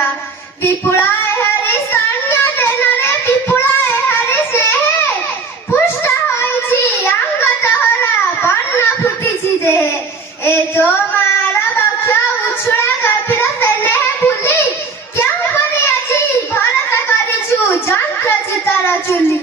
ତୋହରା ବିପୁଳାଏ ହରି ସୈନ୍ୟ ଦେନରେ ବିପୁଳାଏ ହରି ସ୍ନେହେ ପୁଷ୍ଟ ହୋଇଛି ଅଙ୍ଗ ତୋହରା ବର୍ଣ୍ଣ ଫୁଟିଛି ଦେହେ ଏ ତୋ ମାର ବକ୍ଷ ଉଛୁଳା ଗଭୀର ସ୍ନେହ ଭୁଲି କେଉଁ ପରି ଆଜି ଭରତ କରିଛୁ ଯନ୍ତ୍ର ଚିତାର ଚୁଲି